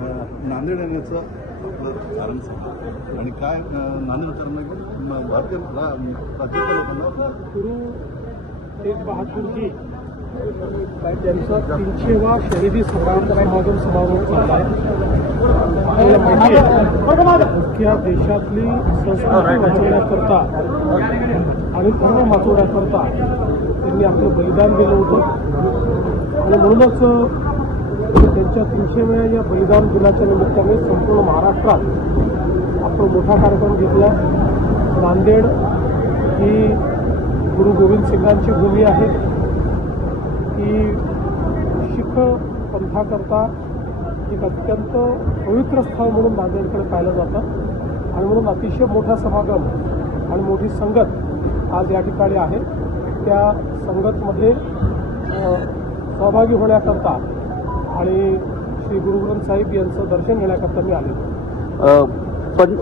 नांदेड येण्याचं कारण सांगा आणि काय अं, नांदेड उतरणार भारतीय राज्यातल्या लोकांना गुरु तेग बहादूर जी त्यांचा तीनशेवा शहिदी संग्राम समागम समारोह चालला आहे. आपल्याला माहिती आहे देशातली संस्कृती वाचवण्याकरता आणि धर्म वाचवण्याकरता त्यांनी आपलं बलिदान दिलं होतं. आणि म्हणूनच त्यांच्या तीनशेव्या या बलिदान दिनाच्या निमित्ताने संपूर्ण महाराष्ट्रात आपण मोठा कार्यक्रम घेतला. नांदेड ही गुरु गोविंद सिंगांची भूमी आहे. ही शिख पंथाकरता एक अत्यंत पवित्र स्थळ म्हणून नांदेडकडे पाहिलं जातं. आणि म्हणून अतिशय मोठा समागम आणि मोठी संगत आज या ठिकाणी आहे. त्या संगतमध्ये सहभागी होण्याकरता आणि श्री गुरु ग्रंथ साहिब यांचं दर्शन घेण्याकरता मी आले पण